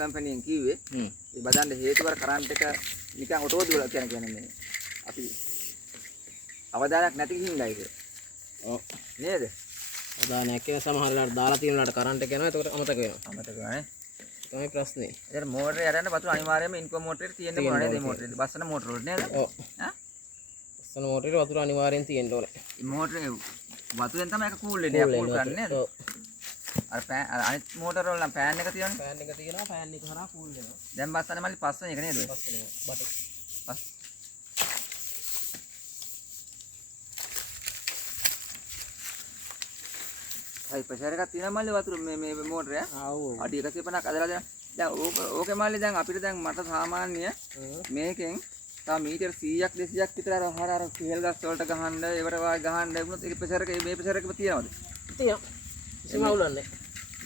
කම්පැනියෙන් කිව්වේ. ඒ බදන්න හේතුව කරන්ට් එක නිකන් ඔටෝ දුවලා කියන්නේ මේ අපි අවදානයක් නැති හින්දා ඒක. ඔව්. නේද? අවදානයක් කියන සමහර වෙලාවට දාලා තියෙන වෙලාවට කරන්ට් එක යනවා. එතකොට අමතක වෙනවා. අමතක වෙනවා නේ. තමයි ප්‍රශ්නේ. ඒතර මෝටරේ යරන්න වතුර අනිවාර්යයෙන්ම ඉන්කම් මෝටරේ තියෙන්න ඕනේ නේද? මේ මෝටරේ. බස්සන මෝටර වල නේද? ඔව්. ඈ? බස්සන මෝටරේ වතුර අනිවාර්යෙන් තියෙන්න ඕනේ. මේ මෝටරේ වතුරෙන් තමයි ඒක කූල් වෙන්නේ. කූල් කරන්නේ නේද? ඔව්. අර අනිත් මෝටර වල නම් ෆෑන් එක තියෙනවනේ. ෆෑන් එක තියෙනවා. ෆෑන් එක හරහා කූල් වෙනවා. දැන් බස්සන්නේ මල්ලි පස්වෙනි එක නේද? පස්වෙනි බටේ. පස්. හයි ප්‍රෙෂර් එකක් තියෙනවා මල්ලි වතුර මේ මෝටරේ. ආව්. අඩි 150ක් අදලා දැන් ඕකේ මල්ලි දැන් අපිට දැන් මට සාමාන්‍ය මේකෙන් තා මීටර් 100ක් 200ක් විතර අර කේල් ගස් වලට ගහන්න ඒවට වායි ගහන්න වුණොත් ඒක ප්‍රෙෂර් එක මේ ප්‍රෙෂර් එකම තියනවද? තියෙනවා. කිසිම අවුලක් නැහැ.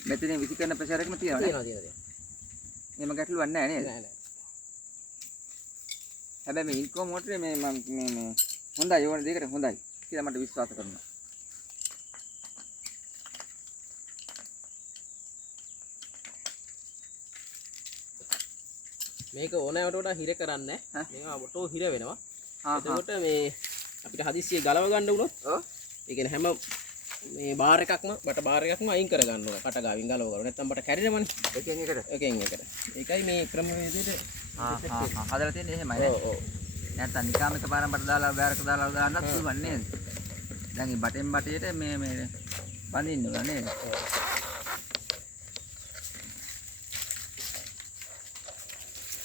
මෙතනින් විසි කරන ප්‍රෙෂර් එකම තියනවද? තියෙනවා. එහෙම ගැටලුවක් නැහැ නේද? නෑ නෑ. හැබැයි මේ ඉන්කම් මෝටරේ මේ හොඳයි ඕන දෙයකට හොඳයි කියලා මට විශ්වාස කරනවා. මේක ඕනෑවට වඩා හිර කරන්නේ නැහැ. මේවා ඔටෝ හිර වෙනවා. එතකොට මේ අපිට හදිස්සිය ගලව ගන්න වුණොත් ඒ කියන්නේ හැම මේ බාර් එකක්ම බට බාර් එකක්ම අයින් කර ගන්න ඕන. කට ගාවින් ගලව ගන්න. නැත්නම් බට කැඩෙනවනේ. එකෙන් එකට. ඒකයි මේ ක්‍රමවේදයට හදලා තියෙන්නේ එහෙමයි නේ. ඔව්. නැත්නම් නිකාම එකපාරම බට දාලා බෑරක දාලා දාන්නත් පුළුවන් නේද? දැන් මේ බටෙන් බටේට මේ බඳින්න ඕන නේද?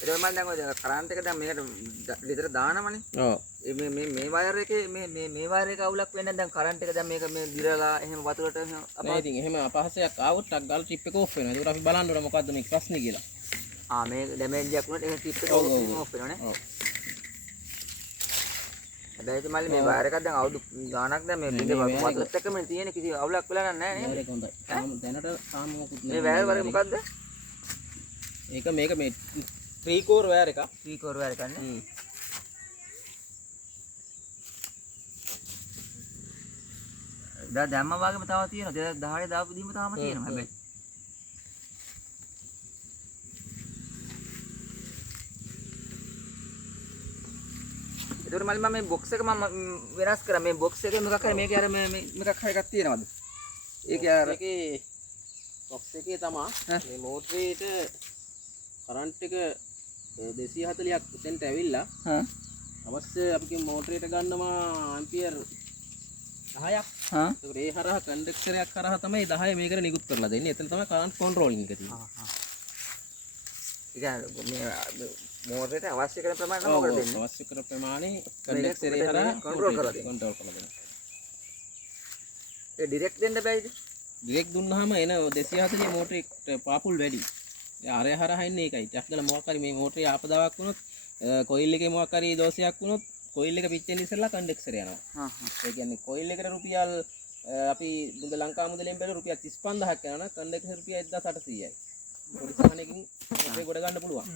ඒක මම දැන් ඔය කරන්ට් එක දැන් මේකට විතර දානවනේ. ඔව්. මේ වයර් එකේ මේ වයර් එක අවුලක් වෙන්නේ දැන් කරන්ට් එක දැන් මේක මේ දිරලා එහෙම වතුරට නෑ ඉතින් එහෙම අපහසයක් ආවොත් ටක් ගාලා ට්‍රිප් එක ඕෆ් වෙනවා. ඒකට අපි බලන්න ඕන මොකද්ද මේ ප්‍රශ්නේ කියලා. මේ ඩැමේජ් එකක් වුණොත් ඒක ට්‍රිප් එක ඕෆ් වෙනවා නේ. ඔව්. හැබැයි ඉතින් මල්ලි මේ වයර් එකක් දැන් අවුරුදු ගාණක් දැන් මේ බින්ද වතුරත් එක්කම තියෙන කිසි අවුලක් වෙලා නැහැ නේද? ඒක හොඳයි. දැනට තාම මොකුත් මේ වයර් වල මොකද්ද? මේක මේ 3 කෝර් වයර් එකක්. 3 කෝර් වයර් එකක් නේ. දැම්ම වගේම තව තියෙනවා. 2018 දාපු දීම තාම තියෙනවා හැබැයි. ඒතර මල්ලි මම මේ බොක්ස් එක මම වෙනස් කරා. මේ බොක්ස් එකේ මොකක් හරි මේකේ අර මේකක් හරි එකක් තියෙනවද? ඒකේ අර මේකේ බොක්ස් එකේ තමයි මේ මෝටරේට කරන්ට් එක 240ක් උතෙන්ට ඇවිල්ලා අවශ්‍ය අපි මෝටරේට ගන්නවා ඇම්පියර් 10ක්. ඒකට ඒ හරහා කන්ඩක්ටරයක් හරහා තමයි 10 මේකට නිකුත් කරලා දෙන්නේ. එතන තමයි කරන්ට් කන්ට්‍රෝලින් එක තියෙන්නේ. මේ මෝටරේට අවශ්‍ය කරන ප්‍රමාණය මොකද දෙන්නේ? අවශ්‍ය කරන ප්‍රමාණය කන්ඩක්ටරේ හරහා කන්ට්‍රෝල් කරලා දෙනවා. ඒ ඩිරෙක්ට් දෙන්න බෑයිද? ඩිරෙක්ට් දුන්නාම එන 240 මෝටරේ පාපුල් වැඩි. ආරය හරහා ඉන්නේ ඒකයි. ටක් ගාලා මොකක් හරි මේ මෝටරේ ආපදාවක් වුණොත් කොයිල් එකේ මොකක් හරි දෝෂයක් වුණොත් කොයිල් එක පිච්චෙන්න ඉස්සෙල්ලා කන්ඩෙක්සර් යනවා. ඒ කියන්නේ කොයිල් එකට රුපියල් අපි ලංකා මුදලෙන් බැලුවා රුපියල් 35000ක් යනවා නම් කන්ඩෙක්සර් රුපියල් 1800යි. පොඩි සාහනකින් අපේ ගොඩ ගන්න පුළුවන්.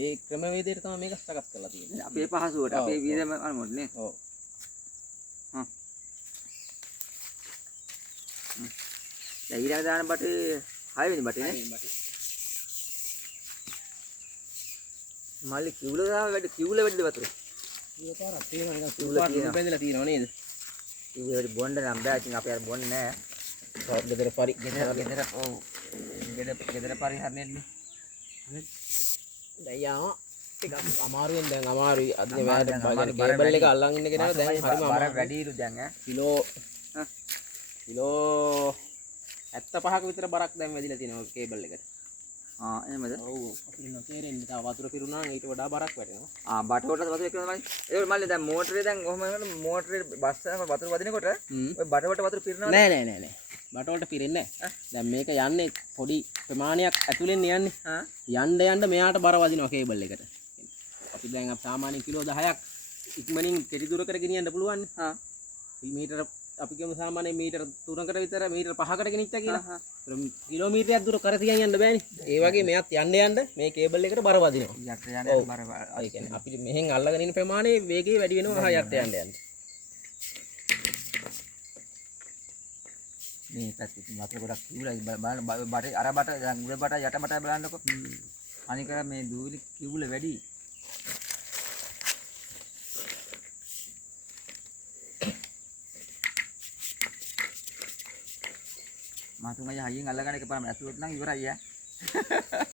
ඒ ක්‍රමවේදයට තමයි මේක සකස් කරලා තියෙන්නේ. අපේ පහසුවට අපේ වීදම අරමුණ නේ. ඔව්. දැන් ඊළඟ දාන බටේ 6 වෙනි බටේ නේ. මල්ලි කිවුල දාව වැඩි කිවුල වැඩිද වතුර? ඒක පාරක් තියෙනවා නිකන් සුපාර් බැඳලා තියෙනවා නේද? කිවුල වැඩි බොන්න නම් බෑ. ඉතින් අපි අර බොන්නේ නැහැ. ගෙදර පරි ගෙදර ඔව්. ගෙදර පරිහරණයනේ. දැන් යාම ටිකක් අමාරුවෙන් දැන් අමාරුයි අදනේ වැඩ කේබල් එක අල්ලන් ඉන්න කෙනා දැන් හරිම අමාරු වැඩිලු දැන් ඈ කිලෝ 75ක විතර බරක් දැන් වැදිලා තියෙනවා කේබල් එකට. එහෙමද? ඔව් අපිට නොතේරෙන්නේ තා වතුර පිරුණා නම් ඊට වඩා බරක් වැටෙනවා. බටවලට වතුර එක්කම තමයි. ඒක මල්ලි දැන් මෝටරේ දැන් ඔහොම මෝටරේ බස් යනකොට වතුර වදිනකොට ඔය බටවලට වතුර පිරෙනවද? නෑ. බටවලට පිරෙන්නේ නැහැ. දැන් මේක යන්නේ පොඩි ප්‍රමාණයක් ඇතුලෙන් යන්නේ. යන්න මෙයාට බර වදිනවා කේබල් එකට. අපි දැන් සාමාන්‍ය කිලෝ 10ක් ඉක්මනින් කෙටි දුරකට ගෙනියන්න පුළුවන්. මීටර අපි කියමු සාමාන්‍ය මීටර 3කට විතර මීටර 5කට ගෙනිච්චා කියලා. කිලෝමීටරයක් දුර කර තියන් යන්න බෑනේ. ඒ වගේ මෙයාත් යන්න මේ කේබල් එකට බර වදිනවා. යට යන්න බර. ඒ කියන්නේ අපි මෙහෙන් අල්ලගෙන ඉන්න ප්‍රමාණය වේගය වැඩි වෙනවා යට යන්න. මේ පැත්තේ වතුර ගොඩක් කිව්ලයි බලන්න බඩේ අර බට දැන් උඩ බට යට බට බලන්නකො. අනික මේ දූවිලි කිව්ල වැඩි. මාතුන් අය හයියෙන් අල්ලගන්න එකපාරම ඇතුළට නම් ඉවරයි ඈ.